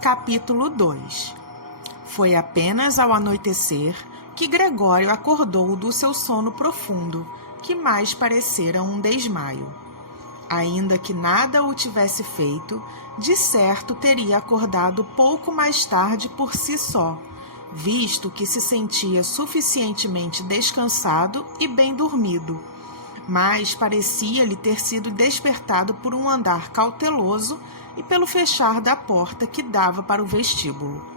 Capítulo 2. Foi apenas ao anoitecer que Gregório acordou do seu sono profundo, que mais parecera um desmaio. Ainda que nada o tivesse feito, de certo teria acordado pouco mais tarde por si só, visto que se sentia suficientemente descansado e bem dormido, mas parecia-lhe ter sido despertado por um andar cauteloso e pelo fechar da porta que dava para o vestíbulo.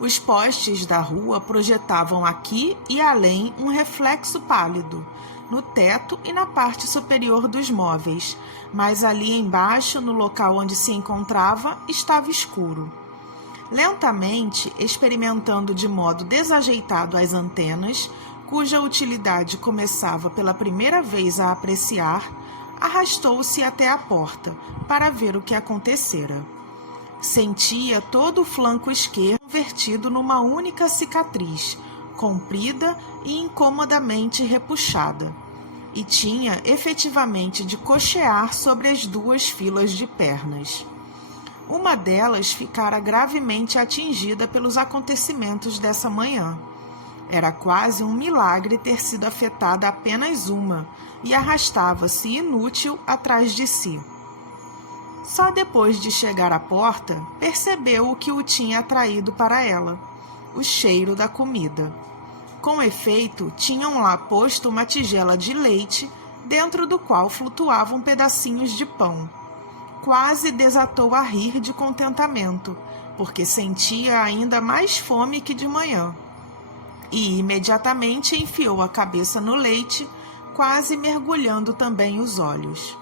Os postes da rua projetavam aqui e além um reflexo pálido, no teto e na parte superior dos móveis, mas ali embaixo, no local onde se encontrava, estava escuro. Lentamente, experimentando de modo desajeitado as antenas, cuja utilidade começava pela primeira vez a apreciar, arrastou-se até a porta para ver o que acontecera. Sentia todo o flanco esquerdo convertido numa única cicatriz, comprida e incomodamente repuxada, e tinha efetivamente de coxear sobre as duas filas de pernas. Uma delas ficara gravemente atingida pelos acontecimentos dessa manhã. Era quase um milagre ter sido afetada apenas uma, e arrastava-se inútil atrás de si. Só depois de chegar à porta, percebeu o que o tinha atraído para ela: o cheiro da comida. Com efeito, tinham lá posto uma tigela de leite, dentro do qual flutuavam pedacinhos de pão. Quase desatou a rir de contentamento, porque sentia ainda mais fome que de manhã. E imediatamente enfiou a cabeça no leite, quase mergulhando também os olhos.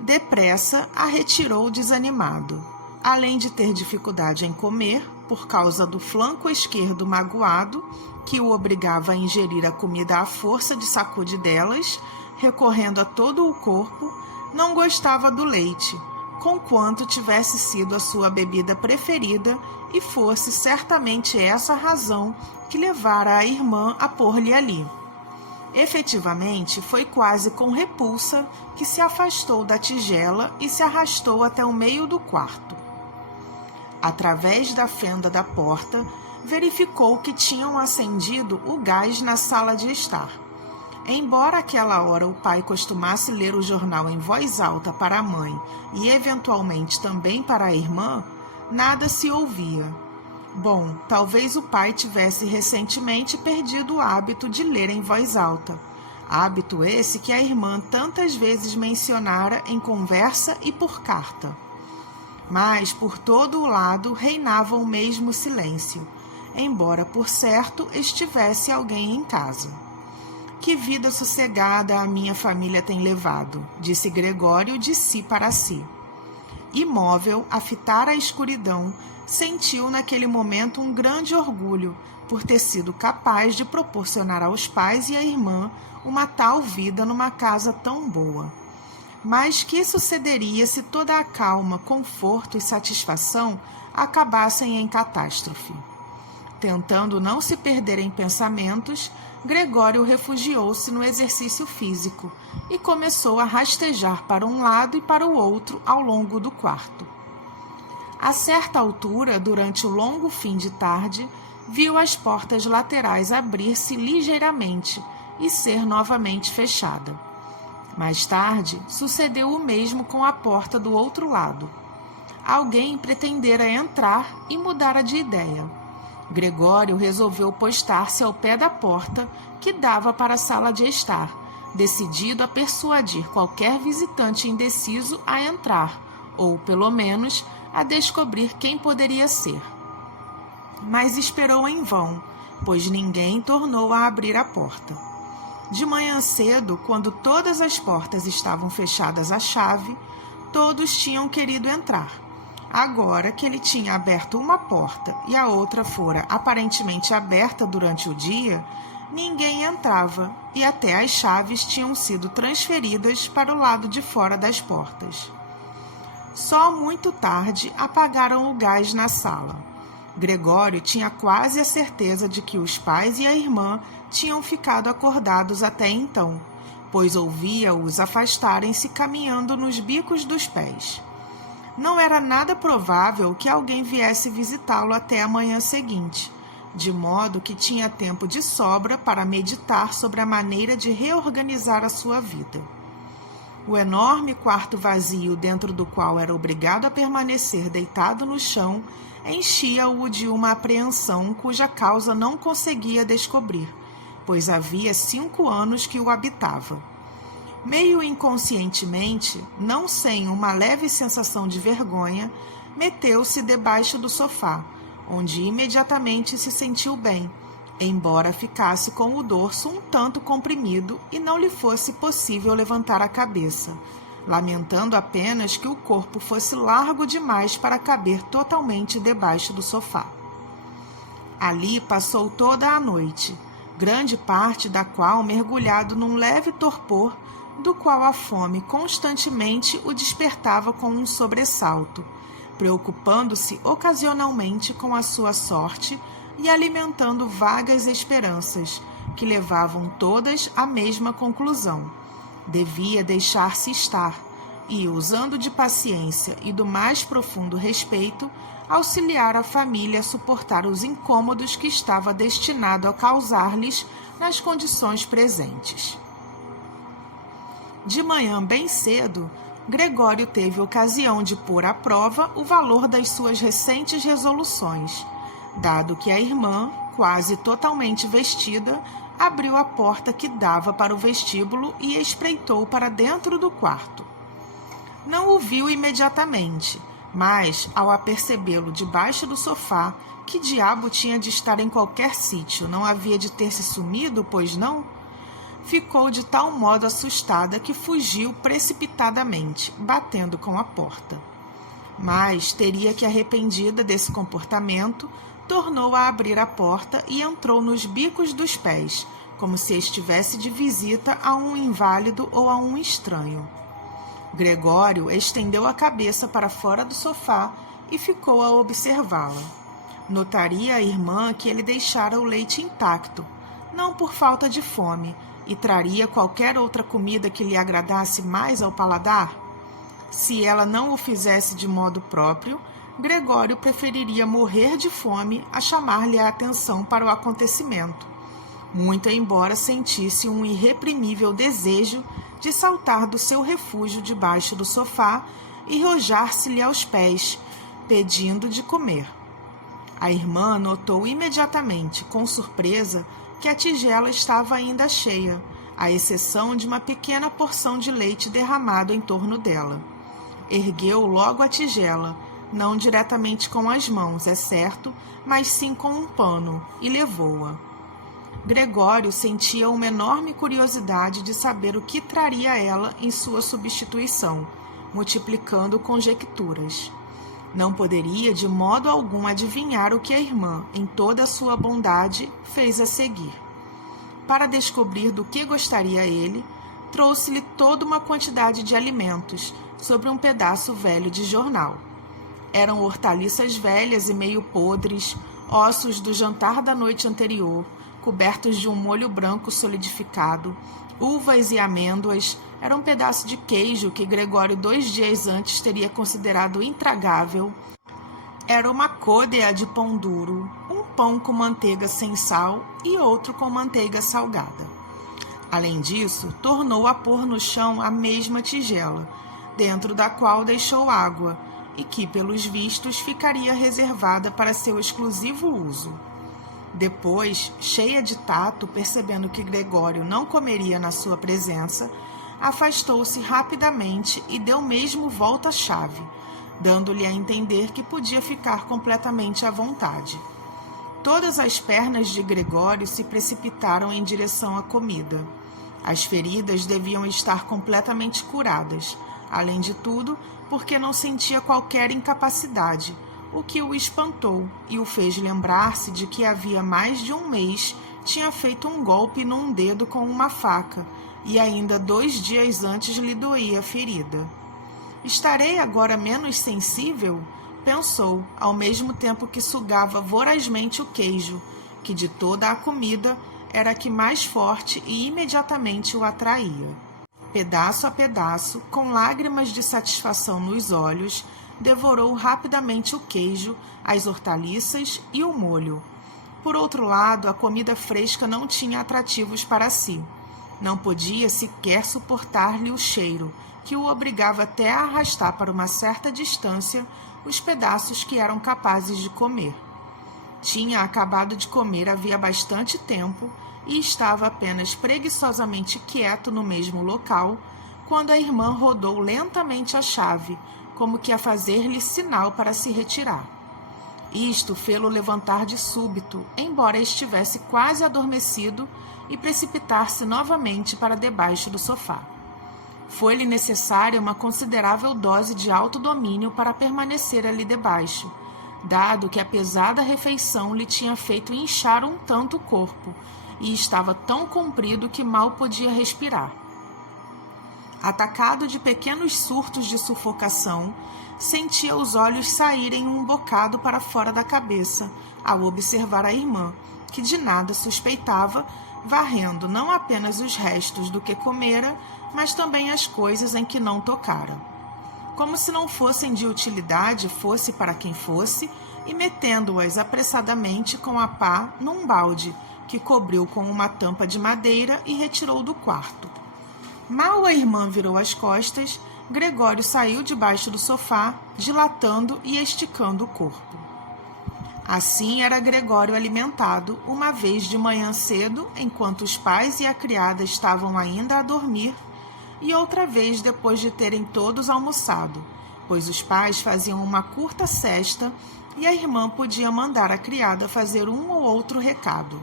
Depressa a retirou desanimado. Além de ter dificuldade em comer, por causa do flanco esquerdo magoado, que o obrigava a ingerir a comida à força de sacudidelas, recorrendo a todo o corpo, não gostava do leite, conquanto tivesse sido a sua bebida preferida e fosse certamente essa a razão que levara a irmã a pôr-lhe ali. Efetivamente, foi quase com repulsa que se afastou da tigela e se arrastou até o meio do quarto. Através da fenda da porta, verificou que tinham acendido o gás na sala de estar. Embora àquela hora o pai costumasse ler o jornal em voz alta para a mãe e eventualmente também para a irmã, nada se ouvia. Bom, talvez o pai tivesse recentemente perdido o hábito de ler em voz alta, hábito esse que a irmã tantas vezes mencionara em conversa e por carta. Mas por todo o lado reinava o mesmo silêncio, embora por certo estivesse alguém em casa. Que vida sossegada a minha família tem levado, disse Gregório de si para si. Imóvel, a fitar a escuridão, sentiu naquele momento um grande orgulho por ter sido capaz de proporcionar aos pais e à irmã uma tal vida numa casa tão boa. Mas que sucederia se toda a calma, conforto e satisfação acabassem em catástrofe? Tentando não se perder em pensamentos, Gregório refugiou-se no exercício físico e começou a rastejar para um lado e para o outro ao longo do quarto. A certa altura, durante o longo fim de tarde, viu as portas laterais abrir-se ligeiramente e ser novamente fechada. Mais tarde, sucedeu o mesmo com a porta do outro lado. Alguém pretendera entrar e mudara de ideia. Gregório resolveu postar-se ao pé da porta que dava para a sala de estar, decidido a persuadir qualquer visitante indeciso a entrar, ou, pelo menos, a descobrir quem poderia ser. Mas esperou em vão, pois ninguém tornou a abrir a porta. De manhã cedo, quando todas as portas estavam fechadas à chave, todos tinham querido entrar. Agora que ele tinha aberto uma porta e a outra fora aparentemente aberta durante o dia, ninguém entrava e até as chaves tinham sido transferidas para o lado de fora das portas. Só muito tarde apagaram o gás na sala. Gregório tinha quase a certeza de que os pais e a irmã tinham ficado acordados até então, pois ouvia-os afastarem-se caminhando nos bicos dos pés. não era nada provável que alguém viesse visitá-lo até a manhã seguinte, de modo que tinha tempo de sobra para meditar sobre a maneira de reorganizar a sua vida. O enorme quarto vazio dentro do qual era obrigado a permanecer deitado no chão enchia-o de uma apreensão cuja causa não conseguia descobrir, pois havia 5 anos que o habitava. Meio inconscientemente, não sem uma leve sensação de vergonha, meteu-se debaixo do sofá, onde imediatamente se sentiu bem, embora ficasse com o dorso um tanto comprimido e não lhe fosse possível levantar a cabeça, lamentando apenas que o corpo fosse largo demais para caber totalmente debaixo do sofá. Ali passou toda a noite, grande parte da qual mergulhado num leve torpor, do qual a fome constantemente o despertava com um sobressalto, preocupando-se ocasionalmente com a sua sorte e alimentando vagas esperanças, que levavam todas à mesma conclusão. Devia deixar-se estar e, usando de paciência e do mais profundo respeito, auxiliar a família a suportar os incômodos que estava destinado a causar-lhes nas condições presentes. De manhã bem cedo, Gregório teve ocasião de pôr à prova o valor das suas recentes resoluções, dado que a irmã, quase totalmente vestida, abriu a porta que dava para o vestíbulo e espreitou para dentro do quarto. Não o viu imediatamente, mas, ao apercebê-lo debaixo do sofá, que diabo tinha de estar em qualquer sítio? Não havia de ter se sumido, pois não? Ficou de tal modo assustada que fugiu precipitadamente, batendo com a porta. Mas, teria que arrependida desse comportamento, tornou a abrir a porta e entrou nos bicos dos pés, como se estivesse de visita a um inválido ou a um estranho. Gregório estendeu a cabeça para fora do sofá e ficou a observá-la. Notaria a irmã que ele deixara o leite intacto, não por falta de fome, e traria qualquer outra comida que lhe agradasse mais ao paladar? Se ela não o fizesse de modo próprio, Gregório preferiria morrer de fome a chamar-lhe a atenção para o acontecimento, muito embora sentisse um irreprimível desejo de saltar do seu refúgio debaixo do sofá e rojar-se-lhe aos pés, pedindo de comer. A irmã notou imediatamente, com surpresa, que a tigela estava ainda cheia, à exceção de uma pequena porção de leite derramado em torno dela. Ergueu logo a tigela, não diretamente com as mãos, é certo, mas sim com um pano, e levou-a. Gregório sentia uma enorme curiosidade de saber o que traria ela em sua substituição, multiplicando conjecturas. Não poderia de modo algum adivinhar o que a irmã, em toda a sua bondade, fez a seguir. Para descobrir do que gostaria ele, trouxe-lhe toda uma quantidade de alimentos sobre um pedaço velho de jornal. Eram hortaliças velhas e meio podres, ossos do jantar da noite anterior, cobertos de um molho branco solidificado, uvas e amêndoas. Era um pedaço de queijo que Gregório 2 dias antes teria considerado intragável. Era uma côdea de pão duro, um pão com manteiga sem sal e outro com manteiga salgada. Além disso, tornou a pôr no chão a mesma tigela, dentro da qual deixou água, e que, pelos vistos, ficaria reservada para seu exclusivo uso. Depois, cheia de tato, percebendo que Gregório não comeria na sua presença, afastou-se rapidamente e deu mesmo volta-chave, dando-lhe a entender que podia ficar completamente à vontade. Todas as pernas de Gregório se precipitaram em direção à comida. As feridas deviam estar completamente curadas, além de tudo, porque não sentia qualquer incapacidade, o que o espantou e o fez lembrar-se de que havia mais de um mês tinha feito um golpe num dedo com uma faca, e ainda 2 dias antes lhe doía a ferida. Estarei agora menos sensível? Pensou, ao mesmo tempo que sugava vorazmente o queijo, que de toda a comida era a que mais forte e imediatamente o atraía. Pedaço a pedaço, com lágrimas de satisfação nos olhos, devorou rapidamente o queijo, as hortaliças e o molho. Por outro lado, a comida fresca não tinha atrativos para si. Não podia sequer suportar-lhe o cheiro, que o obrigava até a arrastar para uma certa distância os pedaços que eram capazes de comer. Tinha acabado de comer havia bastante tempo e estava apenas preguiçosamente quieto no mesmo local, quando a irmã rodou lentamente a chave, como que a fazer-lhe sinal para se retirar. Isto fê-lo levantar de súbito, embora estivesse quase adormecido, e precipitar-se novamente para debaixo do sofá. Foi-lhe necessária uma considerável dose de autodomínio para permanecer ali debaixo, dado que a pesada refeição lhe tinha feito inchar um tanto o corpo, e estava tão comprido que mal podia respirar. Atacado de pequenos surtos de sufocação, sentia os olhos saírem um bocado para fora da cabeça, ao observar a irmã, que de nada suspeitava, varrendo não apenas os restos do que comera, mas também as coisas em que não tocara. Como se não fossem de utilidade, fosse para quem fosse, e metendo-as apressadamente com a pá num balde, que cobriu com uma tampa de madeira e retirou do quarto. Mal a irmã virou as costas, Gregório saiu debaixo do sofá, dilatando e esticando o corpo. Assim era Gregório alimentado, uma vez de manhã cedo, enquanto os pais e a criada estavam ainda a dormir, e outra vez depois de terem todos almoçado, pois os pais faziam uma curta sesta e a irmã podia mandar a criada fazer um ou outro recado.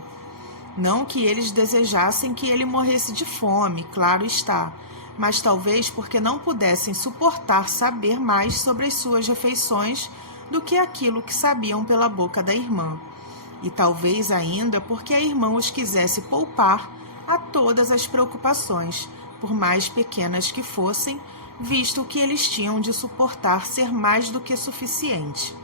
Não que eles desejassem que ele morresse de fome, claro está, mas talvez porque não pudessem suportar saber mais sobre as suas refeições do que aquilo que sabiam pela boca da irmã. E talvez ainda porque a irmã os quisesse poupar a todas as preocupações, por mais pequenas que fossem, visto que eles tinham de suportar ser mais do que suficiente.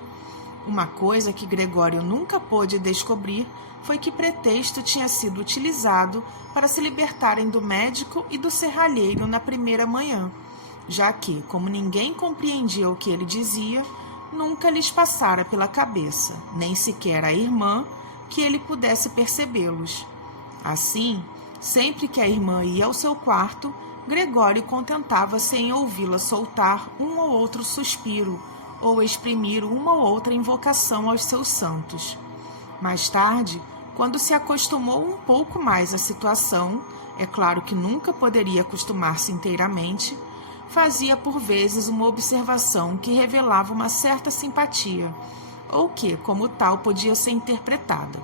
Uma coisa que Gregório nunca pôde descobrir foi que pretexto tinha sido utilizado para se libertarem do médico e do serralheiro na primeira manhã, já que, como ninguém compreendia o que ele dizia, nunca lhes passara pela cabeça, nem sequer a irmã, que ele pudesse percebê-los. Assim, sempre que a irmã ia ao seu quarto, Gregório contentava-se em ouvi-la soltar um ou outro suspiro ou exprimir uma ou outra invocação aos seus santos. Mais tarde, quando se acostumou um pouco mais à situação, é claro que nunca poderia acostumar-se inteiramente, fazia por vezes uma observação que revelava uma certa simpatia, ou que, como tal, podia ser interpretada.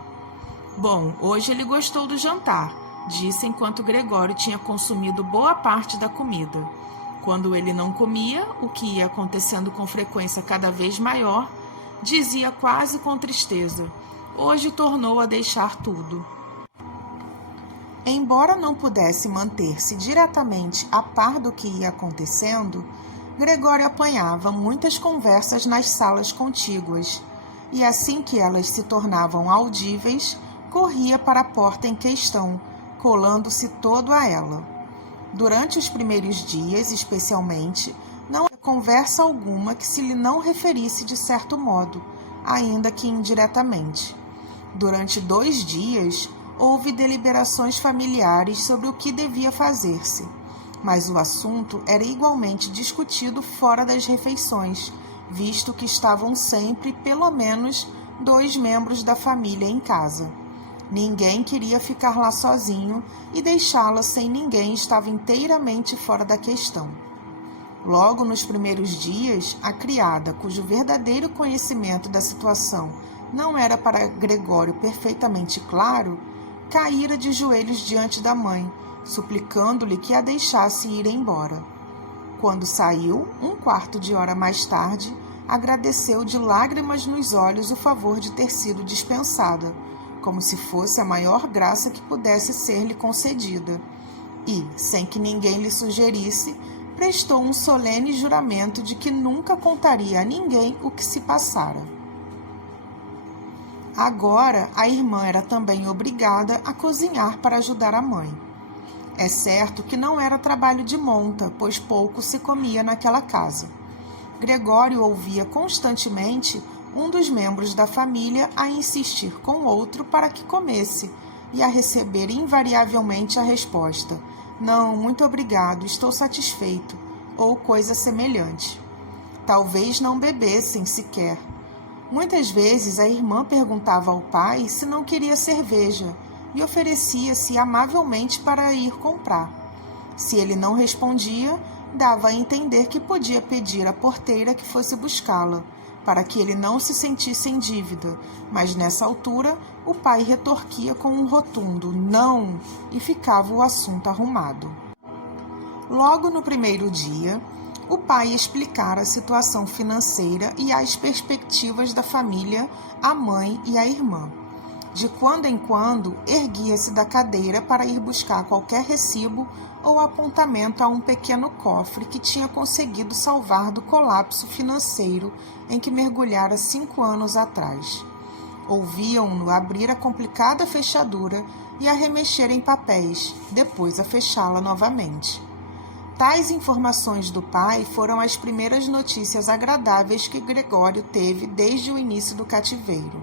Bom, hoje ele gostou do jantar, disse enquanto Gregório tinha consumido boa parte da comida. Quando ele não comia, o que ia acontecendo com frequência cada vez maior, dizia quase com tristeza: hoje tornou a deixar tudo. Embora não pudesse manter-se diretamente a par do que ia acontecendo, Gregório apanhava muitas conversas nas salas contíguas, e assim que elas se tornavam audíveis, corria para a porta em questão, colando-se todo a ela. Durante os primeiros dias, especialmente, não havia conversa alguma que se lhe não referisse de certo modo, ainda que indiretamente. Durante 2 dias, houve deliberações familiares sobre o que devia fazer-se, mas o assunto era igualmente discutido fora das refeições, visto que estavam sempre, pelo menos, 2 membros da família em casa. Ninguém queria ficar lá sozinho e deixá-la sem ninguém estava inteiramente fora da questão. Logo nos primeiros dias, a criada, cujo verdadeiro conhecimento da situação não era para Gregório perfeitamente claro, caíra de joelhos diante da mãe, suplicando-lhe que a deixasse ir embora. Quando saiu, 1/4 de hora mais tarde, agradeceu de lágrimas nos olhos o favor de ter sido dispensada, como se fosse a maior graça que pudesse ser-lhe concedida, e, sem que ninguém lhe sugerisse, prestou um solene juramento de que nunca contaria a ninguém o que se passara. Agora, a irmã era também obrigada a cozinhar para ajudar a mãe. É certo que não era trabalho de monta, pois pouco se comia naquela casa. Gregório ouvia constantemente um dos membros da família a insistir com o outro para que comesse e a receber invariavelmente a resposta: "Não, muito obrigado, estou satisfeito", ou coisa semelhante. Talvez não bebessem sequer. Muitas vezes a irmã perguntava ao pai se não queria cerveja e oferecia-se amavelmente para ir comprar. Se ele não respondia, dava a entender que podia pedir à porteira que fosse buscá-la, para que ele não se sentisse em dívida, mas nessa altura o pai retorquia com um rotundo "não" e ficava o assunto arrumado. Logo no primeiro dia, o pai explicara a situação financeira e as perspectivas da família à mãe e à irmã. De quando em quando, erguia-se da cadeira para ir buscar qualquer recibo ou apontamento a um pequeno cofre que tinha conseguido salvar do colapso financeiro em que mergulhara 5 anos atrás. Ouviam-no abrir a complicada fechadura e a remexer em papéis, depois a fechá-la novamente. Tais informações do pai foram as primeiras notícias agradáveis que Gregório teve desde o início do cativeiro.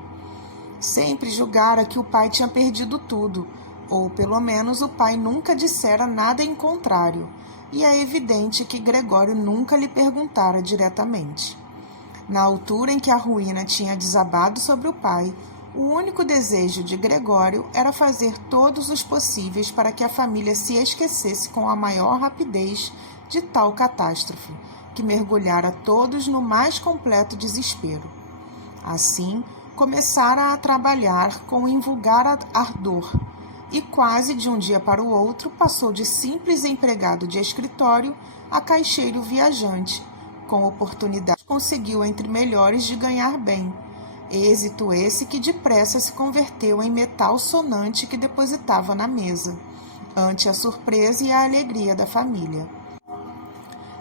Sempre julgara que o pai tinha perdido tudo, ou pelo menos o pai nunca dissera nada em contrário, e é evidente que Gregório nunca lhe perguntara diretamente. Na altura em que a ruína tinha desabado sobre o pai, o único desejo de Gregório era fazer todos os possíveis para que a família se esquecesse com a maior rapidez de tal catástrofe, que mergulhara todos no mais completo desespero. Assim, começara a trabalhar com invulgar ardor, e quase de um dia para o outro passou de simples empregado de escritório a caixeiro viajante. Com oportunidade, conseguiu entre melhores de ganhar bem. Êxito esse que depressa se converteu em metal sonante que depositava na mesa, ante a surpresa e a alegria da família.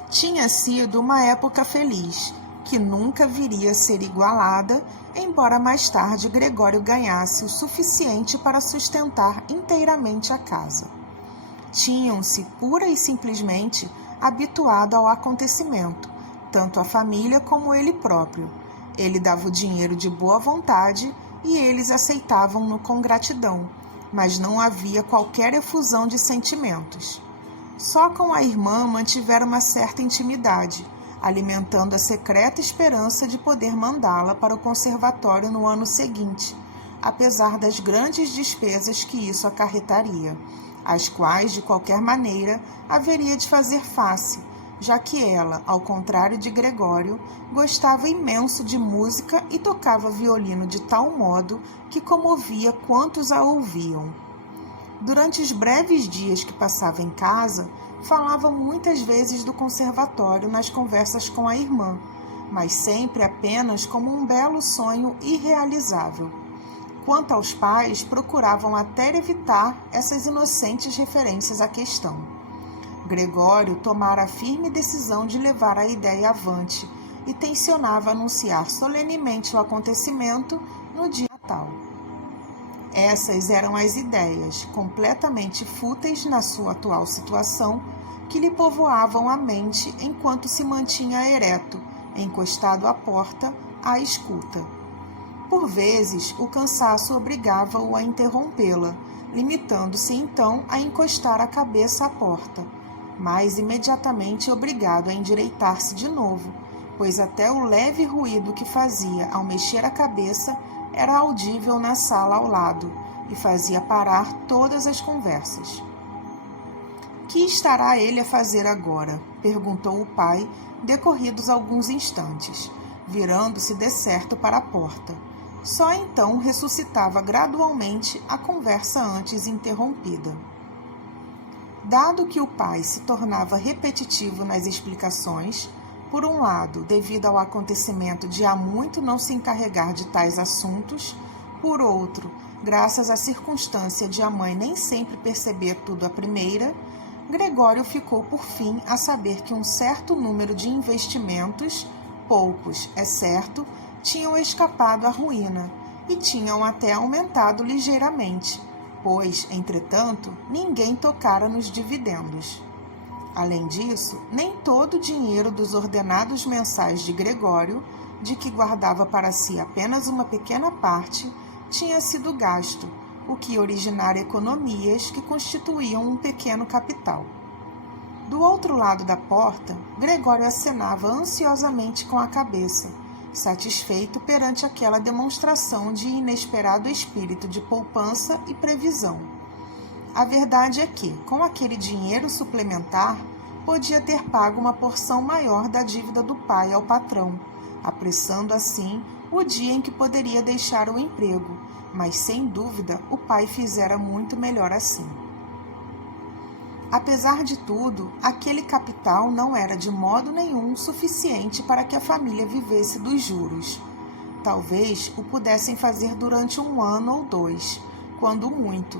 Tinha sido uma época feliz, que nunca viria a ser igualada, embora mais tarde Gregório ganhasse o suficiente para sustentar inteiramente a casa. Tinham-se pura e simplesmente habituado ao acontecimento, tanto a família como ele próprio. Ele dava o dinheiro de boa vontade e eles aceitavam-no com gratidão, mas não havia qualquer efusão de sentimentos. Só com a irmã mantivera uma certa intimidade, alimentando a secreta esperança de poder mandá-la para o conservatório no ano seguinte, apesar das grandes despesas que isso acarretaria, às quais, de qualquer maneira, haveria de fazer face, já que ela, ao contrário de Gregório, gostava imenso de música e tocava violino de tal modo que comovia quantos a ouviam. Durante os breves dias que passava em casa, falava muitas vezes do conservatório nas conversas com a irmã, mas sempre apenas como um belo sonho irrealizável. Quanto aos pais, procuravam até evitar essas inocentes referências à questão. Gregório tomara a firme decisão de levar a ideia avante e tencionava anunciar solenemente o acontecimento no dia natal. Essas eram as ideias, completamente fúteis na sua atual situação, que lhe povoavam a mente enquanto se mantinha ereto, encostado à porta, à escuta. Por vezes, o cansaço obrigava-o a interrompê-la, limitando-se então a encostar a cabeça à porta, mas imediatamente obrigado a endireitar-se de novo, pois até o leve ruído que fazia ao mexer a cabeça era audível na sala ao lado e fazia parar todas as conversas. "Que estará ele a fazer agora?" perguntou o pai, decorridos alguns instantes, virando-se de certo para a porta. Só então ressuscitava gradualmente a conversa antes interrompida. Dado que o pai se tornava repetitivo nas explicações, por um lado, devido ao acontecimento de há muito não se encarregar de tais assuntos, por outro, graças à circunstância de a mãe nem sempre perceber tudo à primeira, Gregório ficou por fim a saber que um certo número de investimentos, poucos, é certo, tinham escapado à ruína e tinham até aumentado ligeiramente, pois, entretanto, ninguém tocara nos dividendos. Além disso, nem todo o dinheiro dos ordenados mensais de Gregório, de que guardava para si apenas uma pequena parte, tinha sido gasto, o que originara economias que constituíam um pequeno capital. Do outro lado da porta, Gregório acenava ansiosamente com a cabeça, satisfeito perante aquela demonstração de inesperado espírito de poupança e previsão. A verdade é que, com aquele dinheiro suplementar, podia ter pago uma porção maior da dívida do pai ao patrão, apressando assim o dia em que poderia deixar o emprego, mas sem dúvida o pai fizera muito melhor assim. Apesar de tudo, aquele capital não era de modo nenhum suficiente para que a família vivesse dos juros. Talvez o pudessem fazer durante 1 ano ou 2, quando muito.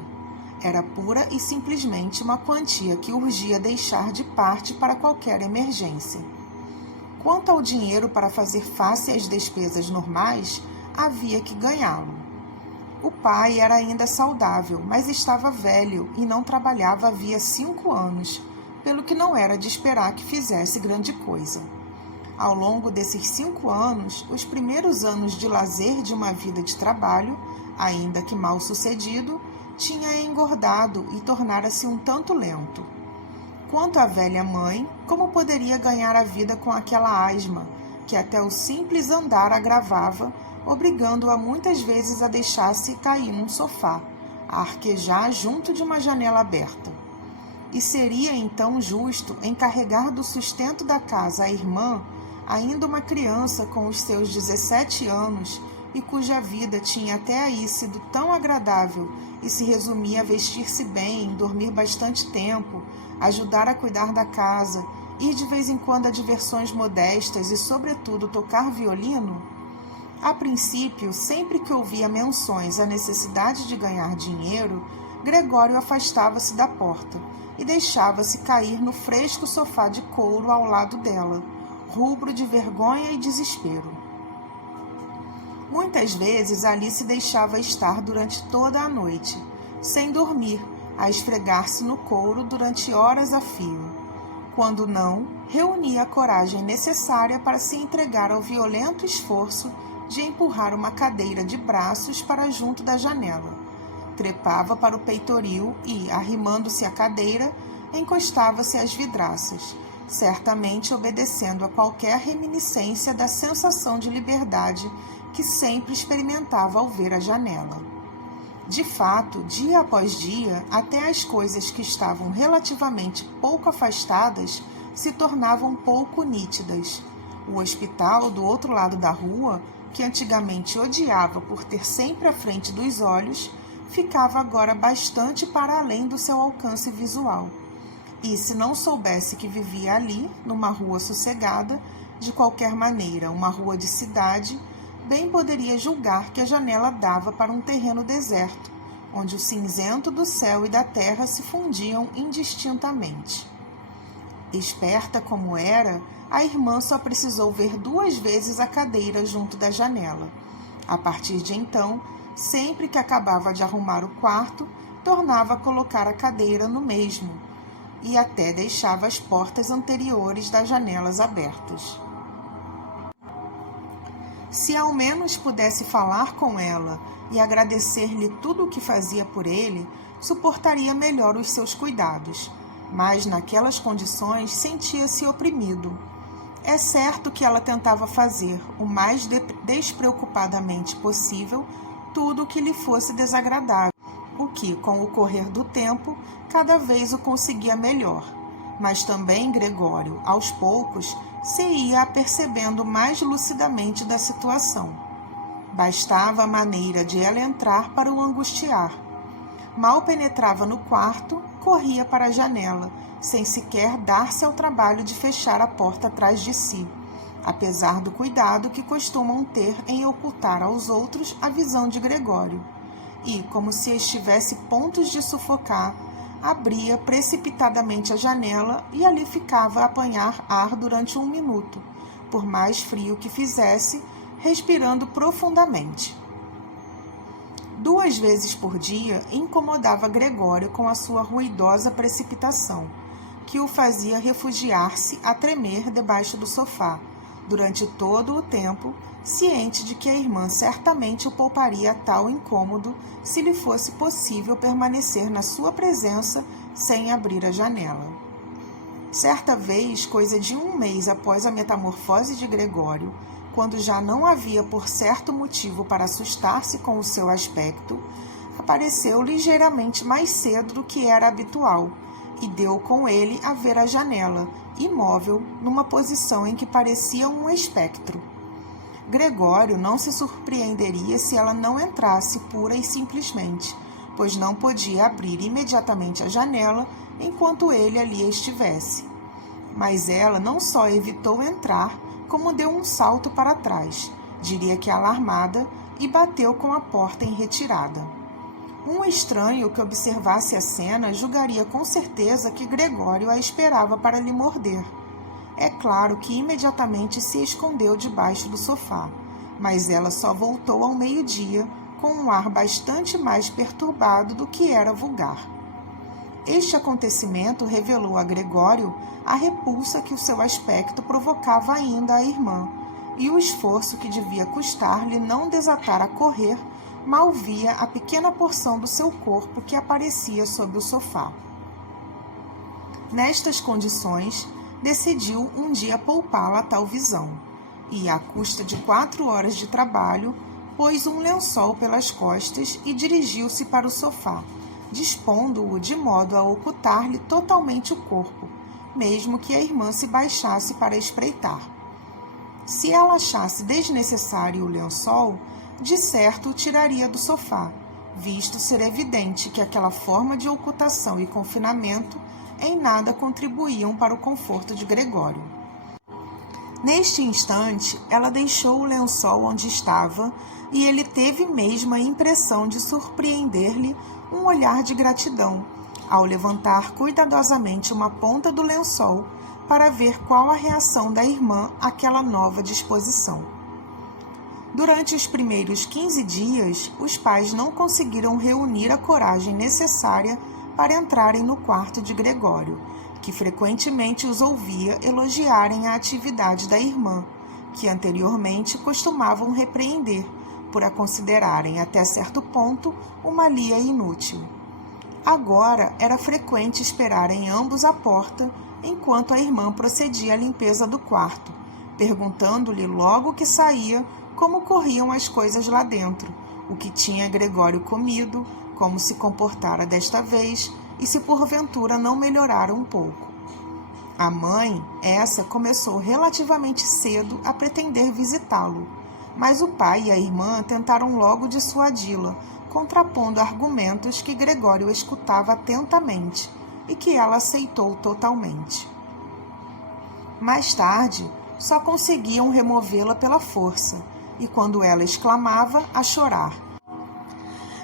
Era pura e simplesmente uma quantia que urgia deixar de parte para qualquer emergência. Quanto ao dinheiro para fazer face às despesas normais, havia que ganhá-lo. O pai era ainda saudável, mas estava velho e não trabalhava havia 5 anos, pelo que não era de esperar que fizesse grande coisa. Ao longo desses 5 anos, os primeiros anos de lazer de uma vida de trabalho, ainda que mal sucedido, tinha engordado e tornara-se um tanto lento. Quanto à velha mãe, como poderia ganhar a vida com aquela asma, que até o simples andar agravava, obrigando-a muitas vezes a deixar-se cair num sofá, a arquejar junto de uma janela aberta. E seria então justo encarregar do sustento da casa a irmã, ainda uma criança com os seus 17 anos, e cuja vida tinha até aí sido tão agradável e se resumia a vestir-se bem, dormir bastante tempo, ajudar a cuidar da casa, ir de vez em quando a diversões modestas e, sobretudo, tocar violino? A princípio, sempre que ouvia menções à necessidade de ganhar dinheiro, Gregório afastava-se da porta e deixava-se cair no fresco sofá de couro ao lado dela, rubro de vergonha e desespero. Muitas vezes ali se deixava estar durante toda a noite, sem dormir, a esfregar-se no couro durante horas a fio. Quando não, reunia a coragem necessária para se entregar ao violento esforço de empurrar uma cadeira de braços para junto da janela. Trepava para o peitoril e, arrimando-se à cadeira, encostava-se às vidraças, certamente obedecendo a qualquer reminiscência da sensação de liberdade que sempre experimentava ao ver a janela. De fato, dia após dia, até as coisas que estavam relativamente pouco afastadas se tornavam pouco nítidas. O hospital, do outro lado da rua, que antigamente odiava por ter sempre à frente dos olhos, ficava agora bastante para além do seu alcance visual. E se não soubesse que vivia ali, numa rua sossegada, de qualquer maneira, uma rua de cidade, bem poderia julgar que a janela dava para um terreno deserto, onde o cinzento do céu e da terra se fundiam indistintamente. Esperta como era, a irmã só precisou ver 2 vezes a cadeira junto da janela. A partir de então, sempre que acabava de arrumar o quarto, tornava a colocar a cadeira no mesmo e até deixava as portas anteriores das janelas abertas. Se ao menos pudesse falar com ela e agradecer-lhe tudo o que fazia por ele, suportaria melhor os seus cuidados, mas naquelas condições sentia-se oprimido. É certo que ela tentava fazer o mais despreocupadamente possível tudo o que lhe fosse desagradável, o que, com o correr do tempo, cada vez o conseguia melhor. Mas também Gregório, aos poucos, se ia apercebendo mais lucidamente da situação. Bastava a maneira de ela entrar para o angustiar. Mal penetrava no quarto, corria para a janela, sem sequer dar-se ao trabalho de fechar a porta atrás de si, apesar do cuidado que costumam ter em ocultar aos outros a visão de Gregório. E, como se estivesse pontos de sufocar, abria precipitadamente a janela e ali ficava a apanhar ar durante 1 minuto, por mais frio que fizesse, respirando profundamente. 2 vezes por dia incomodava Gregório com a sua ruidosa precipitação, que o fazia refugiar-se a tremer debaixo do sofá, durante todo o tempo, ciente de que a irmã certamente o pouparia tal incômodo se lhe fosse possível permanecer na sua presença sem abrir a janela. Certa vez, coisa de 1 mês após a metamorfose de Gregório, quando já não havia por certo motivo para assustar-se com o seu aspecto, apareceu ligeiramente mais cedo do que era habitual e deu com ele a ver a janela, imóvel, numa posição em que parecia um espectro. Gregório não se surpreenderia se ela não entrasse pura e simplesmente, pois não podia abrir imediatamente a janela enquanto ele ali estivesse. Mas ela não só evitou entrar, como deu um salto para trás, diria que alarmada, e bateu com a porta em retirada. Um estranho que observasse a cena julgaria com certeza que Gregório a esperava para lhe morder. É claro que imediatamente se escondeu debaixo do sofá, mas ela só voltou ao meio-dia com um ar bastante mais perturbado do que era vulgar. Este acontecimento revelou a Gregório a repulsa que o seu aspecto provocava ainda à irmã, e o esforço que devia custar-lhe não desatar a correr, mal via a pequena porção do seu corpo que aparecia sob o sofá. Nestas condições, decidiu um dia poupá-la tal visão, e, à custa de 4 horas de trabalho, pôs um lençol pelas costas e dirigiu-se para o sofá, dispondo-o de modo a ocultar-lhe totalmente o corpo, mesmo que a irmã se baixasse para espreitar. Se ela achasse desnecessário o lençol, de certo o tiraria do sofá, visto ser evidente que aquela forma de ocultação e confinamento em nada contribuíam para o conforto de Gregório. Neste instante, ela deixou o lençol onde estava e ele teve mesmo a impressão de surpreender-lhe um olhar de gratidão, ao levantar cuidadosamente uma ponta do lençol para ver qual a reação da irmã àquela nova disposição. Durante os primeiros 15 dias, os pais não conseguiram reunir a coragem necessária para entrarem no quarto de Gregório, que frequentemente os ouvia elogiarem a atividade da irmã, que anteriormente costumavam repreender, por a considerarem até certo ponto uma lia inútil. Agora era frequente esperarem ambos à porta, enquanto a irmã procedia à limpeza do quarto, perguntando-lhe logo que saía como corriam as coisas lá dentro, o que tinha Gregório comido, como se comportara desta vez e se porventura não melhorara um pouco. A mãe, essa, começou relativamente cedo a pretender visitá-lo, mas o pai e a irmã tentaram logo dissuadi-la, contrapondo argumentos que Gregório escutava atentamente e que ela aceitou totalmente. Mais tarde, só conseguiam removê-la pela força, e quando ela exclamava, a chorar: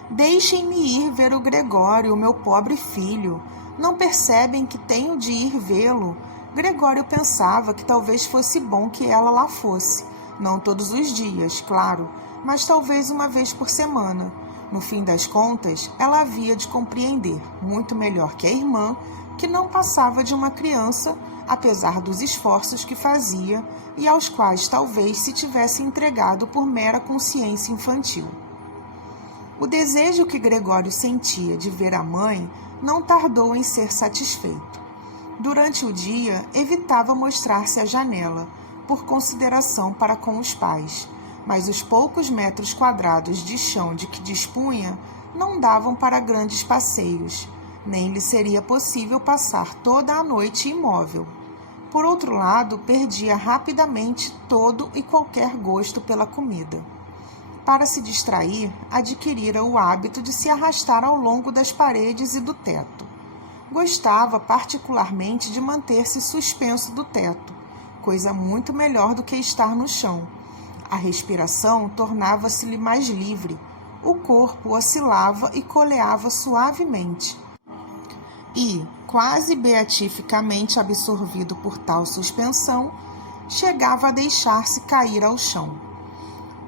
"Deixem-me ir ver o Gregório, meu pobre filho. Não percebem que tenho de ir vê-lo?" Gregório pensava que talvez fosse bom que ela lá fosse. Não todos os dias, claro, mas talvez uma vez por semana. No fim das contas, ela havia de compreender, muito melhor que a irmã, que não passava de uma criança, apesar dos esforços que fazia e aos quais talvez se tivesse entregado por mera consciência infantil. O desejo que Gregório sentia de ver a mãe não tardou em ser satisfeito. Durante o dia, evitava mostrar-se à janela, por consideração para com os pais, mas os poucos metros quadrados de chão de que dispunha não davam para grandes passeios, nem lhe seria possível passar toda a noite imóvel. Por outro lado, perdia rapidamente todo e qualquer gosto pela comida. Para se distrair, adquirira o hábito de se arrastar ao longo das paredes e do teto. Gostava particularmente de manter-se suspenso do teto, coisa muito melhor do que estar no chão. A respiração tornava-se-lhe mais livre, o corpo oscilava e coleava suavemente. E, quase beatificamente absorvido por tal suspensão, chegava a deixar-se cair ao chão.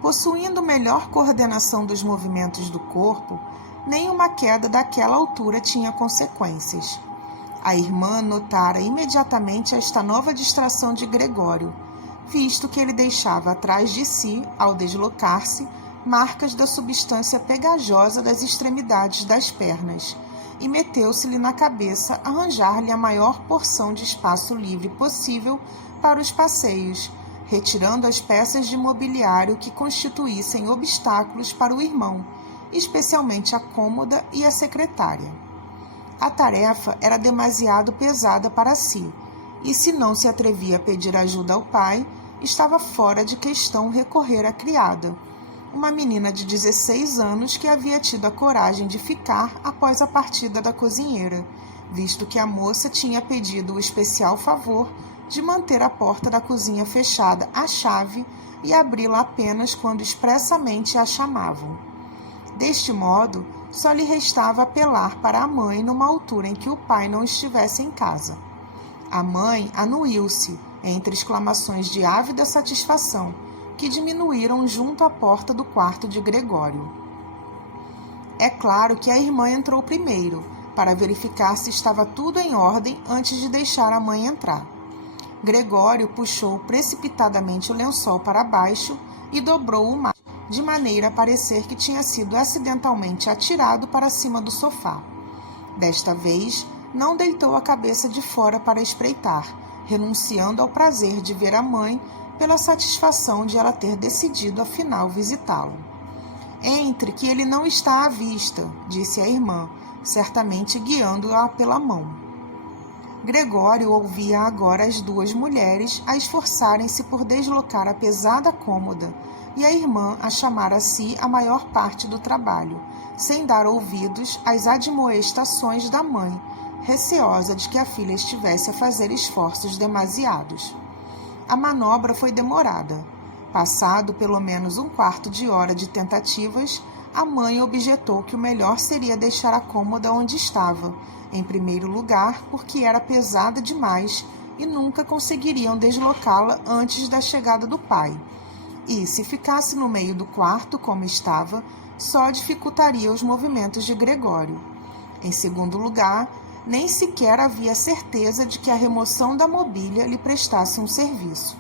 Possuindo melhor coordenação dos movimentos do corpo, nenhuma queda daquela altura tinha consequências. A irmã notara imediatamente esta nova distração de Gregório, visto que ele deixava atrás de si, ao deslocar-se, marcas da substância pegajosa das extremidades das pernas, e meteu-se-lhe na cabeça arranjar-lhe a maior porção de espaço livre possível para os passeios, retirando as peças de mobiliário que constituíssem obstáculos para o irmão, especialmente a cômoda e a secretária. A tarefa era demasiado pesada para si, e se não se atrevia a pedir ajuda ao pai, estava fora de questão recorrer à criada, uma menina de 16 anos que havia tido a coragem de ficar após a partida da cozinheira, visto que a moça tinha pedido o especial favor de manter a porta da cozinha fechada à chave e abri-la apenas quando expressamente a chamavam. Deste modo, só lhe restava apelar para a mãe numa altura em que o pai não estivesse em casa. A mãe anuiu-se, entre exclamações de ávida satisfação, que diminuíram junto à porta do quarto de Gregório. É claro que a irmã entrou primeiro, para verificar se estava tudo em ordem antes de deixar a mãe entrar. Gregório puxou precipitadamente o lençol para baixo e dobrou-o mais, de maneira a parecer que tinha sido acidentalmente atirado para cima do sofá. Desta vez, não deitou a cabeça de fora para espreitar, renunciando ao prazer de ver a mãe pela satisfação de ela ter decidido afinal visitá-lo. Entre que ele não está à vista, disse a irmã, certamente guiando-a pela mão. Gregório ouvia agora as duas mulheres a esforçarem-se por deslocar a pesada cômoda e a irmã a chamar a si a maior parte do trabalho, sem dar ouvidos às admoestações da mãe, receosa de que a filha estivesse a fazer esforços demasiados. A manobra foi demorada. Passado pelo menos um quarto de hora de tentativas, a mãe objetou que o melhor seria deixar a cômoda onde estava, em primeiro lugar porque era pesada demais e nunca conseguiriam deslocá-la antes da chegada do pai. E, se ficasse no meio do quarto como estava, só dificultaria os movimentos de Gregório. Em segundo lugar, nem sequer havia certeza de que a remoção da mobília lhe prestasse um serviço.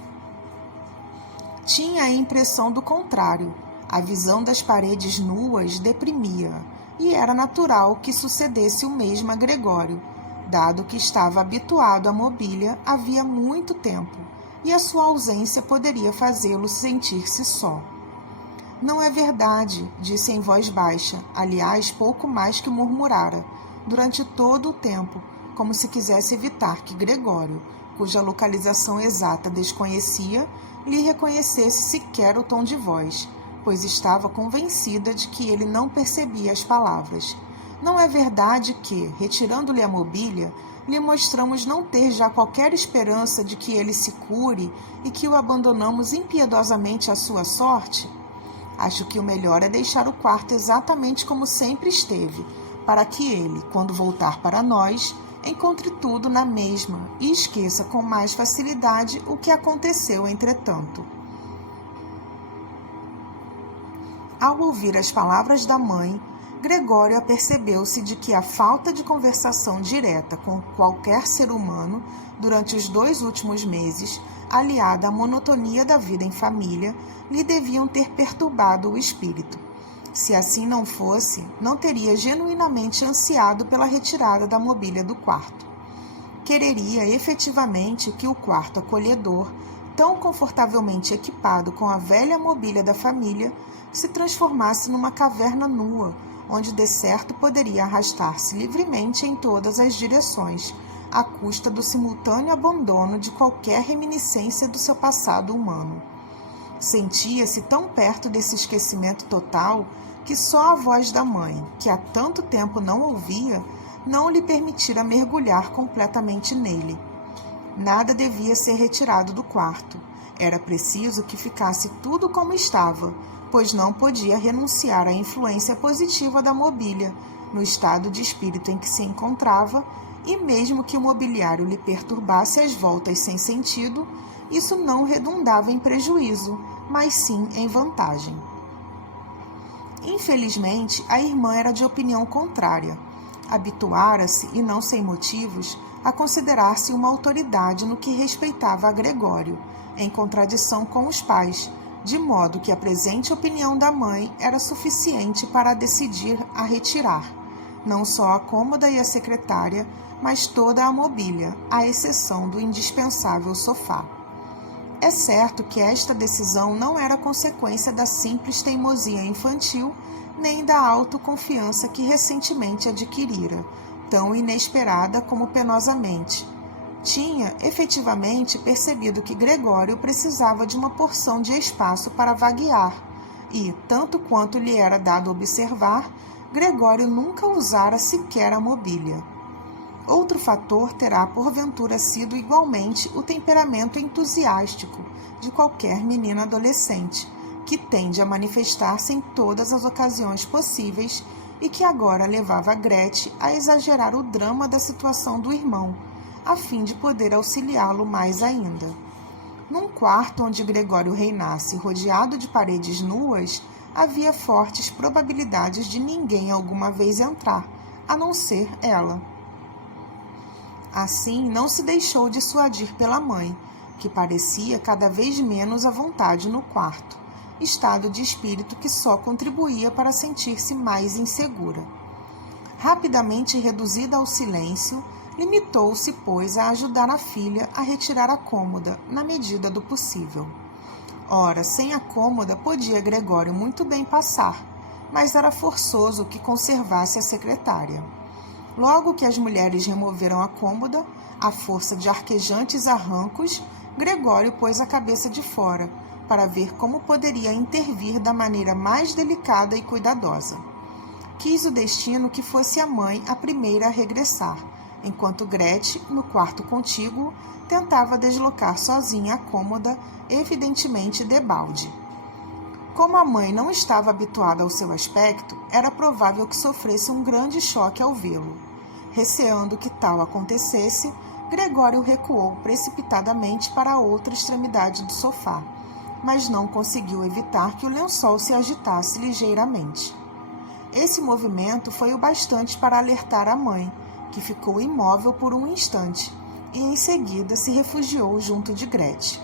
Tinha a impressão do contrário. A visão das paredes nuas deprimia, e era natural que sucedesse o mesmo a Gregório, dado que estava habituado à mobília havia muito tempo, e a sua ausência poderia fazê-lo sentir-se só. Não é verdade, disse em voz baixa, aliás, pouco mais que murmurara, durante todo o tempo, como se quisesse evitar que Gregório, cuja localização exata desconhecia, lhe reconhecesse sequer o tom de voz, pois estava convencida de que ele não percebia as palavras. Não é verdade que, retirando-lhe a mobília, lhe mostramos não ter já qualquer esperança de que ele se cure e que o abandonamos impiedosamente à sua sorte? Acho que o melhor é deixar o quarto exatamente como sempre esteve, para que ele, quando voltar para nós, encontre tudo na mesma e esqueça com mais facilidade o que aconteceu entretanto. Ao ouvir as palavras da mãe, Gregório apercebeu-se de que a falta de conversação direta com qualquer ser humano durante os 2 últimos meses, aliada à monotonia da vida em família, lhe deviam ter perturbado o espírito. Se assim não fosse, não teria genuinamente ansiado pela retirada da mobília do quarto. Quereria efetivamente que o quarto acolhedor, tão confortavelmente equipado com a velha mobília da família, se transformasse numa caverna nua, onde de certo poderia arrastar-se livremente em todas as direções, à custa do simultâneo abandono de qualquer reminiscência do seu passado humano. Sentia-se tão perto desse esquecimento total que só a voz da mãe, que há tanto tempo não ouvia, não lhe permitira mergulhar completamente nele. Nada devia ser retirado do quarto. Era preciso que ficasse tudo como estava, pois não podia renunciar à influência positiva da mobília, no estado de espírito em que se encontrava, e mesmo que o mobiliário lhe perturbasse as voltas sem sentido, isso não redundava em prejuízo, mas sim em vantagem. Infelizmente, a irmã era de opinião contrária. Habituara-se, e não sem motivos, a considerar-se uma autoridade no que respeitava a Gregório, em contradição com os pais, de modo que a presente opinião da mãe era suficiente para decidir a retirar, não só a cômoda e a secretária, mas toda a mobília, à exceção do indispensável sofá. É certo que esta decisão não era consequência da simples teimosia infantil, nem da autoconfiança que recentemente adquirira, tão inesperada como penosamente. Tinha, efetivamente, percebido que Gregório precisava de uma porção de espaço para vaguear, e, tanto quanto lhe era dado observar, Gregório nunca usara sequer a mobília. Outro fator terá porventura sido igualmente o temperamento entusiástico de qualquer menina adolescente, que tende a manifestar-se em todas as ocasiões possíveis e que agora levava Gretchen a exagerar o drama da situação do irmão, a fim de poder auxiliá-lo mais ainda. Num quarto onde Gregório reinasse rodeado de paredes nuas, havia fortes probabilidades de ninguém alguma vez entrar, a não ser ela. Assim, não se deixou dissuadir pela mãe, que parecia cada vez menos à vontade no quarto, estado de espírito que só contribuía para sentir-se mais insegura. Rapidamente reduzida ao silêncio, limitou-se, pois, a ajudar a filha a retirar a cômoda, na medida do possível. Ora, sem a cômoda podia Gregório muito bem passar, mas era forçoso que conservasse a secretária. Logo que as mulheres removeram a cômoda, à força de arquejantes arrancos, Gregório pôs a cabeça de fora, para ver como poderia intervir da maneira mais delicada e cuidadosa. Quis o destino que fosse a mãe a primeira a regressar, enquanto Gretchen, no quarto contíguo, tentava deslocar sozinha a cômoda, evidentemente debalde. Como a mãe não estava habituada ao seu aspecto, era provável que sofresse um grande choque ao vê-lo. Receando que tal acontecesse, Gregório recuou precipitadamente para a outra extremidade do sofá, mas não conseguiu evitar que o lençol se agitasse ligeiramente. Esse movimento foi o bastante para alertar a mãe, que ficou imóvel por um instante, e em seguida se refugiou junto de Gretchen.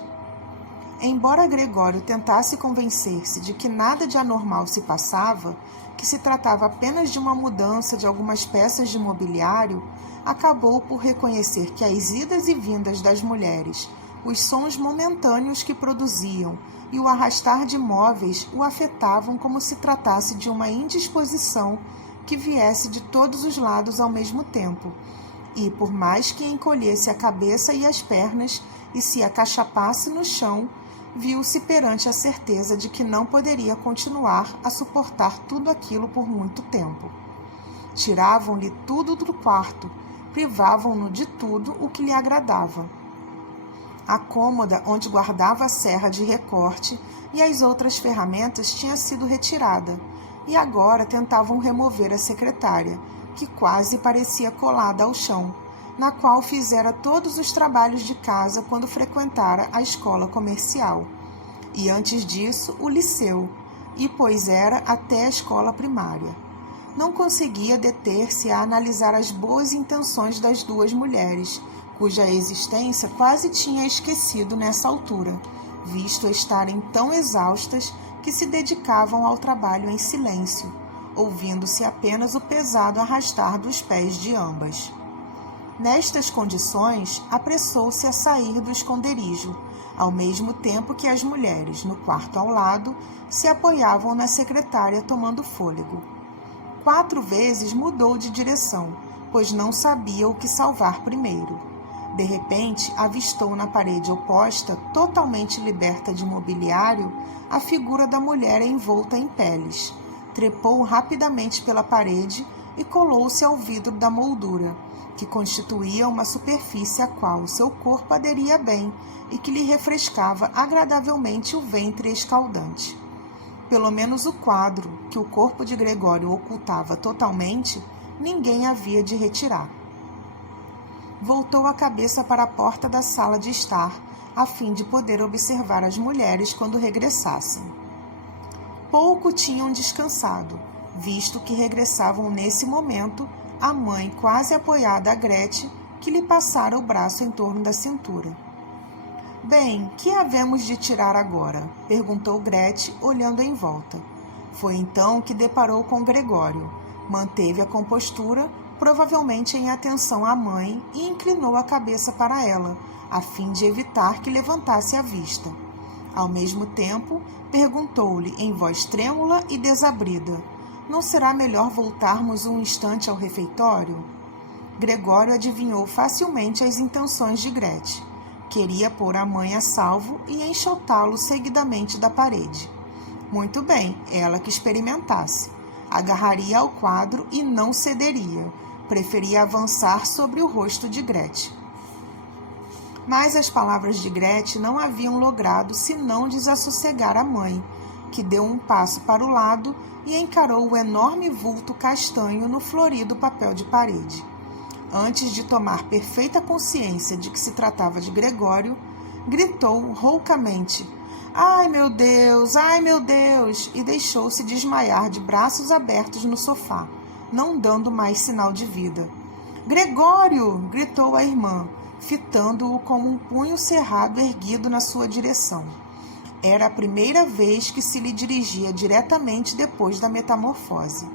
Embora Gregório tentasse convencer-se de que nada de anormal se passava, que se tratava apenas de uma mudança de algumas peças de mobiliário, acabou por reconhecer que as idas e vindas das mulheres, os sons momentâneos que produziam e o arrastar de móveis o afetavam como se tratasse de uma indisposição que viesse de todos os lados ao mesmo tempo, e, por mais que encolhesse a cabeça e as pernas e se acachapasse no chão, viu-se perante a certeza de que não poderia continuar a suportar tudo aquilo por muito tempo. Tiravam-lhe tudo do quarto, privavam-no de tudo o que lhe agradava. A cômoda onde guardava a serra de recorte e as outras ferramentas tinha sido retirada, e agora tentavam remover a secretária, que quase parecia colada ao chão, na qual fizera todos os trabalhos de casa quando frequentara a escola comercial, e antes disso o liceu, e pois era até a escola primária. Não conseguia deter-se a analisar as boas intenções das duas mulheres, cuja existência quase tinha esquecido nessa altura, visto estarem tão exaustas que se dedicavam ao trabalho em silêncio, ouvindo-se apenas o pesado arrastar dos pés de ambas. Nestas condições, apressou-se a sair do esconderijo, ao mesmo tempo que as mulheres, no quarto ao lado, se apoiavam na secretária tomando fôlego. 4 vezes mudou de direção, pois não sabia o que salvar primeiro. De repente, avistou na parede oposta, totalmente liberta de mobiliário, a figura da mulher envolta em peles. Trepou rapidamente pela parede e colou-se ao vidro da moldura, que constituía uma superfície à qual o seu corpo aderia bem e que lhe refrescava agradavelmente o ventre escaldante. Pelo menos o quadro, que o corpo de Gregório ocultava totalmente, ninguém havia de retirar. Voltou a cabeça para a porta da sala de estar, a fim de poder observar as mulheres quando regressassem. Pouco tinham descansado, visto que regressavam nesse momento a mãe quase apoiada a Gretchen, que lhe passara o braço em torno da cintura. Bem, que havemos de tirar agora? Perguntou Gretchen, olhando em volta. Foi então que deparou com Gregório. Manteve a compostura, provavelmente em atenção à mãe, e inclinou a cabeça para ela, a fim de evitar que levantasse a vista. Ao mesmo tempo, perguntou-lhe em voz trêmula e desabrida: não será melhor voltarmos um instante ao refeitório? Gregório adivinhou facilmente as intenções de Gretchen. Queria pôr a mãe a salvo e enxotá-lo seguidamente da parede. Muito bem, ela que experimentasse. Agarraria ao quadro e não cederia. Preferia avançar sobre o rosto de Gretchen. Mas as palavras de Gretchen não haviam logrado senão desassossegar a mãe, que deu um passo para o lado e encarou o enorme vulto castanho no florido papel de parede. Antes de tomar perfeita consciência de que se tratava de Gregório, gritou roucamente: ai meu Deus, e deixou-se desmaiar de braços abertos no sofá, não dando mais sinal de vida. Gregório! Gritou a irmã, fitando-o com um punho cerrado erguido na sua direção. Era a primeira vez que se lhe dirigia diretamente depois da metamorfose.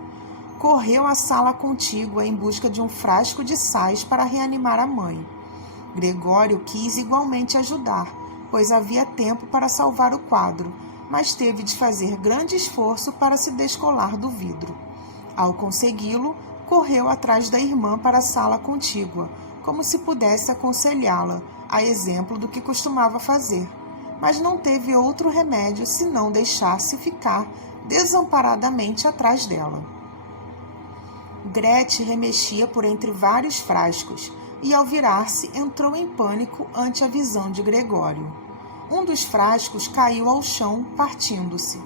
Correu à sala contígua em busca de um frasco de sais para reanimar a mãe. Gregório quis igualmente ajudar, pois havia tempo para salvar o quadro, mas teve de fazer grande esforço para se descolar do vidro. Ao consegui-lo, correu atrás da irmã para a sala contígua, como se pudesse aconselhá-la, a exemplo do que costumava fazer, mas não teve outro remédio senão deixar-se ficar desamparadamente atrás dela. Gretchen remexia por entre vários frascos e, ao virar-se, entrou em pânico ante a visão de Gregório. Um dos frascos caiu ao chão, partindo-se.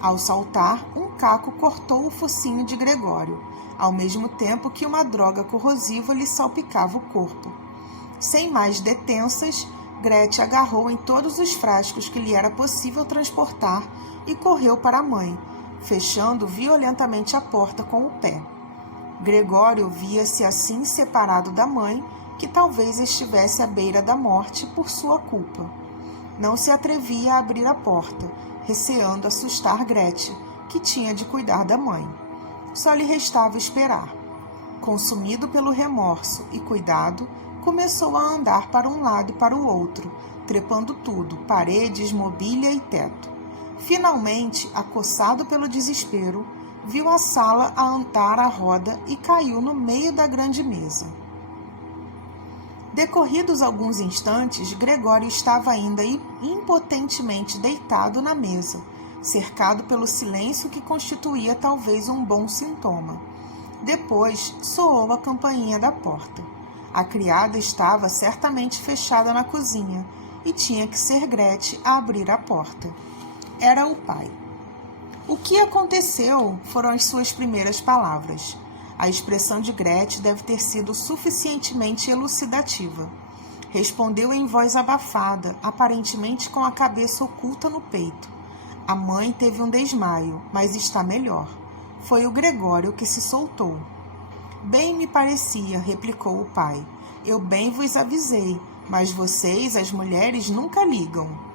Ao saltar, um caco cortou o focinho de Gregório, ao mesmo tempo que uma droga corrosiva lhe salpicava o corpo. Sem mais detenças, Gretchen agarrou em todos os frascos que lhe era possível transportar e correu para a mãe, fechando violentamente a porta com o pé. Gregório via-se assim separado da mãe, que talvez estivesse à beira da morte por sua culpa. Não se atrevia a abrir a porta, receando assustar Gretchen, que tinha de cuidar da mãe. Só lhe restava esperar. Consumido pelo remorso e cuidado, começou a andar para um lado e para o outro, trepando tudo, paredes, mobília e teto. Finalmente, acossado pelo desespero, viu a sala a andar à roda e caiu no meio da grande mesa. Decorridos alguns instantes, Gregório estava ainda impotentemente deitado na mesa, cercado pelo silêncio que constituía talvez um bom sintoma. Depois soou a campainha da porta. A criada estava certamente fechada na cozinha e tinha que ser Gretchen a abrir a porta. Era o pai. O que aconteceu? Foram as suas primeiras palavras. A expressão de Gretchen deve ter sido suficientemente elucidativa. Respondeu em voz abafada, aparentemente com a cabeça oculta no peito. A mãe teve um desmaio, mas está melhor. Foi o Gregório que se soltou. Bem me parecia, replicou o pai. Eu bem vos avisei, mas vocês, as mulheres, nunca ligam.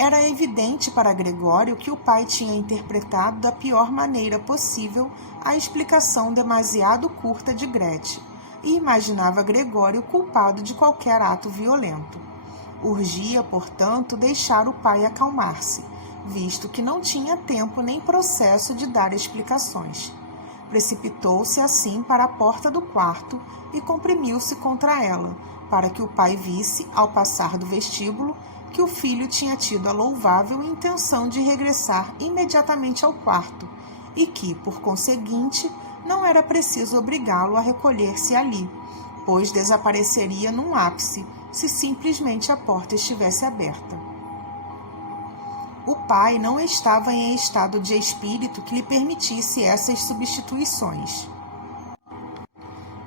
Era evidente para Gregório que o pai tinha interpretado da pior maneira possível a explicação demasiado curta de Gretchen e imaginava Gregório culpado de qualquer ato violento. Urgia, portanto, deixar o pai acalmar-se, visto que não tinha tempo nem processo de dar explicações. Precipitou-se assim para a porta do quarto e comprimiu-se contra ela, para que o pai visse, ao passar do vestíbulo, que o filho tinha tido a louvável intenção de regressar imediatamente ao quarto e que, por conseguinte, não era preciso obrigá-lo a recolher-se ali, pois desapareceria num ápice se simplesmente a porta estivesse aberta. O pai não estava em estado de espírito que lhe permitisse essas substituições.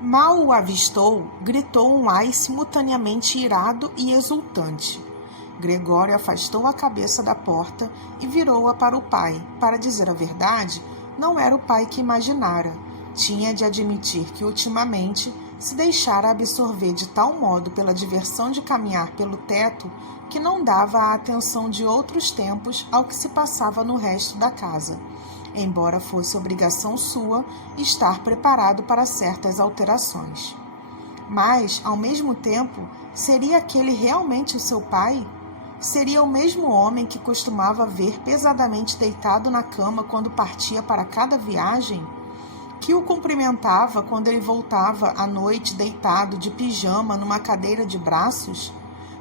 Mal o avistou, gritou um ai simultaneamente irado e exultante. Gregório afastou a cabeça da porta e virou-a para o pai. Para dizer a verdade, não era o pai que imaginara. Tinha de admitir que, ultimamente, se deixara absorver de tal modo pela diversão de caminhar pelo teto que não dava a atenção de outros tempos ao que se passava no resto da casa, embora fosse obrigação sua estar preparado para certas alterações. Mas, ao mesmo tempo, seria aquele realmente o seu pai? Seria o mesmo homem que costumava ver pesadamente deitado na cama quando partia para cada viagem? Que o cumprimentava quando ele voltava à noite deitado de pijama numa cadeira de braços?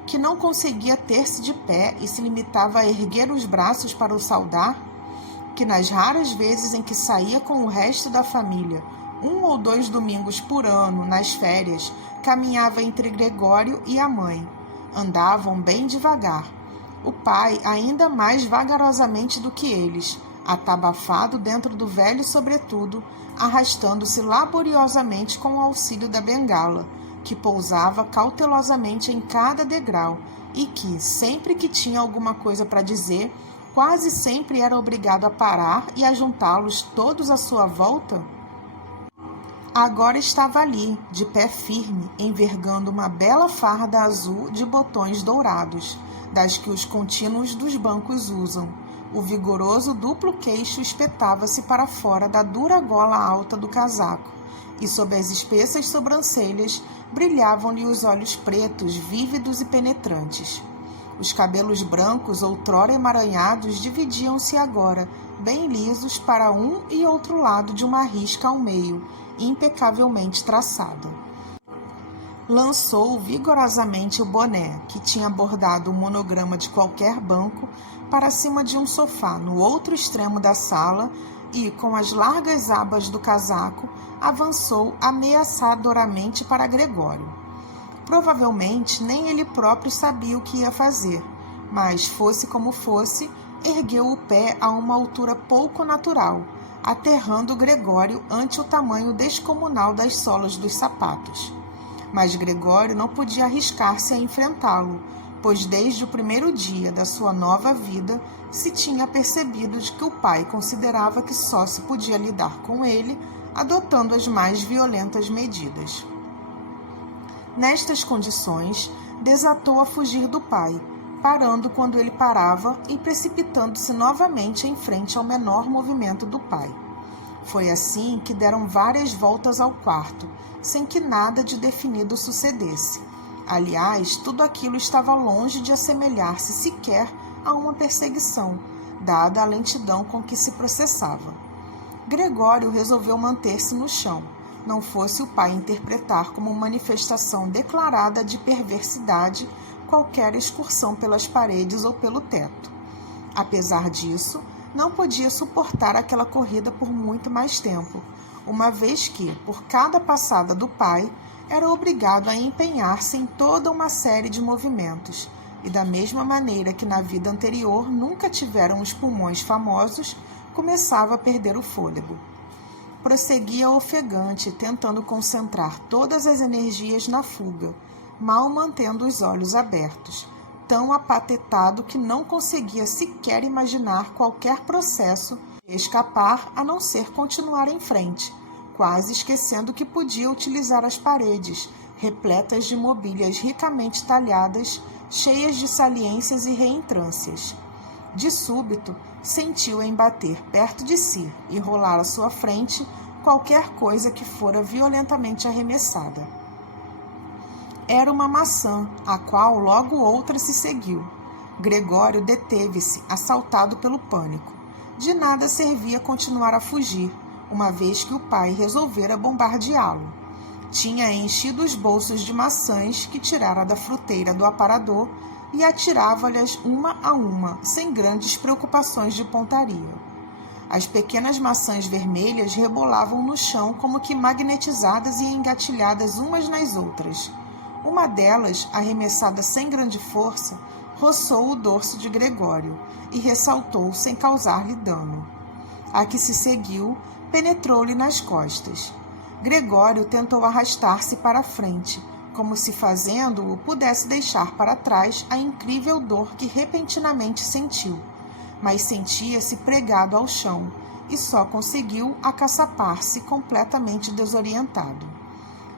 Que não conseguia ter-se de pé e se limitava a erguer os braços para o saudar? Que nas raras vezes em que saía com o resto da família, 1 ou 2 domingos por ano, nas férias, caminhava entre Gregório e a mãe. Andavam bem devagar. O pai ainda mais vagarosamente do que eles, atabafado dentro do velho sobretudo, arrastando-se laboriosamente com o auxílio da bengala, que pousava cautelosamente em cada degrau e que, sempre que tinha alguma coisa para dizer, quase sempre era obrigado a parar e a juntá-los todos à sua volta? Agora estava ali, de pé firme, envergando uma bela farda azul de botões dourados, das que os contínuos dos bancos usam. O vigoroso duplo queixo espetava-se para fora da dura gola alta do casaco, e sob as espessas sobrancelhas brilhavam-lhe os olhos pretos, vívidos e penetrantes. Os cabelos brancos, outrora emaranhados, dividiam-se agora, bem lisos, para um e outro lado de uma risca ao meio, impecavelmente traçada. Lançou vigorosamente o boné, que tinha bordado o monograma de qualquer banco, para cima de um sofá no outro extremo da sala e, com as largas abas do casaco, avançou ameaçadoramente para Gregório. Provavelmente nem ele próprio sabia o que ia fazer, mas, fosse como fosse, ergueu o pé a uma altura pouco natural, aterrando Gregório ante o tamanho descomunal das solas dos sapatos. Mas Gregório não podia arriscar-se a enfrentá-lo, pois desde o primeiro dia da sua nova vida se tinha percebido de que o pai considerava que só se podia lidar com ele adotando as mais violentas medidas. Nestas condições, desatou a fugir do pai, parando quando ele parava e precipitando-se novamente em frente ao menor movimento do pai. Foi assim que deram várias voltas ao quarto, sem que nada de definido sucedesse. Aliás, tudo aquilo estava longe de assemelhar-se sequer a uma perseguição, dada a lentidão com que se processava. Gregório resolveu manter-se no chão, não fosse o pai interpretar como manifestação declarada de perversidade qualquer excursão pelas paredes ou pelo teto. Apesar disso, não podia suportar aquela corrida por muito mais tempo, uma vez que, por cada passada do pai, era obrigado a empenhar-se em toda uma série de movimentos, e da mesma maneira que na vida anterior nunca tiveram os pulmões famosos, começava a perder o fôlego. Prosseguia ofegante, tentando concentrar todas as energias na fuga, mal mantendo os olhos abertos, tão apatetado que não conseguia sequer imaginar qualquer processo de escapar a não ser continuar em frente, quase esquecendo que podia utilizar as paredes, repletas de mobílias ricamente talhadas, cheias de saliências e reentrâncias. De súbito, sentiu embater perto de si e rolar à sua frente qualquer coisa que fora violentamente arremessada. Era uma maçã, a qual logo outra se seguiu. Gregório deteve-se, assaltado pelo pânico. De nada servia continuar a fugir, uma vez que o pai resolvera bombardeá-lo. Tinha enchido os bolsos de maçãs que tirara da fruteira do aparador e atirava-lhes uma a uma, sem grandes preocupações de pontaria. As pequenas maçãs vermelhas rebolavam no chão como que magnetizadas e engatilhadas umas nas outras. Uma delas, arremessada sem grande força, roçou o dorso de Gregório e ressaltou sem causar-lhe dano. A que se seguiu penetrou-lhe nas costas. Gregório tentou arrastar-se para a frente, como se fazendo-o pudesse deixar para trás a incrível dor que repentinamente sentiu, mas sentia-se pregado ao chão e só conseguiu acaçapar-se completamente desorientado.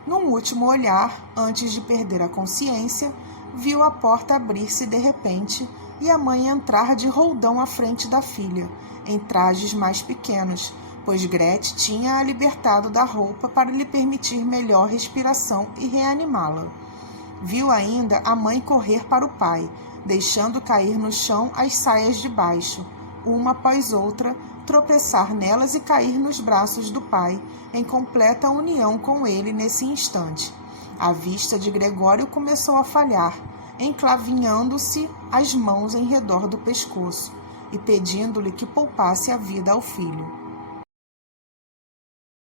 Num último olhar, antes de perder a consciência, viu a porta abrir-se de repente e a mãe entrar de roldão à frente da filha, em trajes mais pequenos, pois Gretchen tinha a libertado da roupa para lhe permitir melhor respiração e reanimá-la. Viu ainda a mãe correr para o pai, deixando cair no chão as saias de baixo, uma após outra, tropeçar nelas e cair nos braços do pai, em completa união com ele nesse instante. A vista de Gregório começou a falhar, enclavinhando-se as mãos em redor do pescoço e pedindo-lhe que poupasse a vida ao filho.